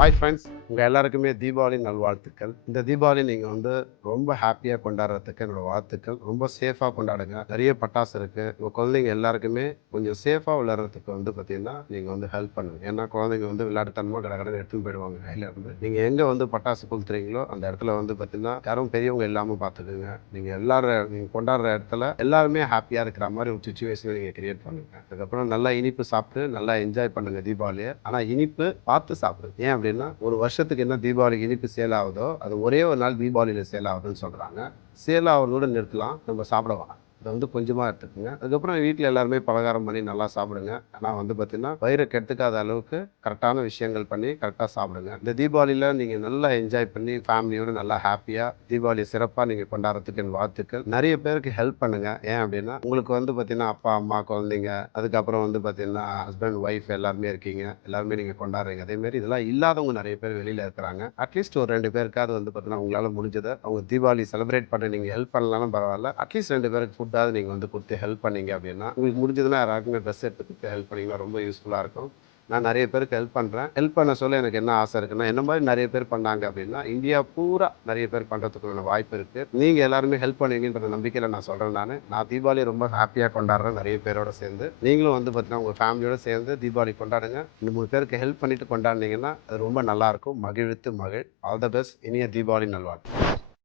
Hi friends, உங்கள் எல்லாருக்குமே தீபாவளி நல்வாழ்த்துக்கள். இந்த தீபாவளி நீங்கள் ரொம்ப ஹாப்பியாக கொண்டாடுறதுக்கு என்னோட வாழ்த்துக்கள். ரொம்ப சேஃபாக கொண்டாடுங்க. நிறைய பட்டாசு இருக்குது. உங்கள் குழந்தைங்க எல்லாருக்குமே கொஞ்சம் சேஃபாக விளையாடுறதுக்கு பார்த்தீங்கன்னா நீங்கள் ஹெல்ப் பண்ணுங்க. ஏன்னா குழந்தைங்க விளையாட்டுத்தனமாக கடகடன்னு எடுத்துன்னு போயிடுவாங்க கையிலேருந்து. நீங்கள் எங்கே பட்டாசு கொளுத்துறீங்களோ அந்த இடத்துல பார்த்தீங்கன்னா யாரும் பெரியவங்க இல்லாமல் பார்த்துக்குங்க. நீங்கள் எல்லாரும் நீங்கள் கொண்டாடுற இடத்துல எல்லாருமே ஹாப்பியாக இருக்கிற மாதிரி ஒரு சுச்சுவேஷனை நீங்கள் கிரியேட் பண்ணுங்க. அதுக்கப்புறம் நல்லா இனிப்பு சாப்பிட்டு நல்லா என்ஜாய் பண்ணுங்க தீபாவளியை. ஆனால் இனிப்பு பார்த்து சாப்பிடுங்க. ஏன் அப்படின்னா ஒரு வருஷத்துக்கு என்ன தீபாவளிக்கு இனிப்பு சேல் ஆகுதோ அது ஒரே ஒரு நாள் தீபாவளியில் சேல் ஆகுதுன்னு சொல்கிறாங்க. சேல் ஆகுறதோட நிறுத்தலாம், நம்ம சாப்பிட வேணாம். அதை கொஞ்சமாக எடுத்துக்கோங்க. அதுக்கப்புறம் வீட்டில் எல்லாருமே பலகாரம் பண்ணி நல்லா சாப்பிடுங்க. ஆனால் பார்த்தீங்கன்னா வயிறை கெடுத்துக்காத அளவுக்கு கரெக்டான விஷயங்கள் பண்ணி கரெக்டாக சாப்பிடுங்க. இந்த தீபாவளியில் நீங்கள் நல்லா என்ஜாய் பண்ணி ஃபேமிலியோடு நல்லா ஹாப்பியாக தீபாவளி சிறப்பாக நீங்கள் கொண்டாடுறதுக்கு என் வாழ்த்துக்கள். நிறைய பேருக்கு ஹெல்ப் பண்ணுங்கள். ஏன் அப்படின்னா உங்களுக்கு பார்த்தீங்கன்னா அப்பா அம்மா குழந்தைங்க அதுக்கப்புறம் பார்த்தீங்கன்னா ஹஸ்பண்ட் ஒய்ஃப் எல்லாருமே இருக்கீங்க. எல்லாருமே நீங்கள் கொண்டாடுறீங்க. அதேமாரி இதெல்லாம் இல்லாதவங்க நிறைய பேர் வெளியில் இருக்கிறாங்க. அட்லீஸ்ட் ஒரு 2 பேருக்காவது பார்த்தீங்கன்னா உங்களால் முடிஞ்சதை அவங்க தீபாவளி செலிப்ரேட் பண்ண நீங்கள் ஹெல்ப் பண்ணலாம்னு பரவாயில்ல. அட்லீஸ்ட் 2 பேருக்கு ஃபுட்டாவது நீங்கள் கொடுத்து ஹெல்ப் பண்ணீங்க அப்படின்னா உங்களுக்கு முடிஞ்சதுன்னா யாராருக்குமே ட்ரெஸ் எடுத்து கொடுத்து ஹெல்ப் பண்ணிங்கன்னா ரொம்ப யூஸ்ஃபுல்லாக இருக்கும். நான் நிறைய பேருக்கு ஹெல்ப் பண்ணுறேன். ஹெல்ப் பண்ண சொல்ல எனக்கு என்ன ஆசை இருக்குன்னா என்ன மாதிரி நிறைய பேர் பண்ணாங்க அப்படின்னா இந்தியா பூரா நிறைய பேர் பண்ணுறதுக்கான வாய்ப்பு இருக்குது. நீங்கள் எல்லாருமே ஹெல்ப் பண்ணுவீங்கன்ற நம்பிக்கையில் நான் சொல்கிறேன். நான் தீபாவளி ரொம்ப ஹாப்பியாக கொண்டாடுறேன் நிறைய பேரோட சேர்ந்து. நீங்களும் பார்த்தீங்கன்னா உங்கள் ஃபேமிலியோட சேர்ந்து தீபாவளி கொண்டாடுங்க. 2 3 பேருக்கு ஹெல்ப் பண்ணிட்டு கொண்டாடினீங்கன்னா அது ரொம்ப நல்லாயிருக்கும். மகிழ்வித்து மகிழ். All the best. இனிய தீபாவளி நல்வாழ்த்துக்கள்.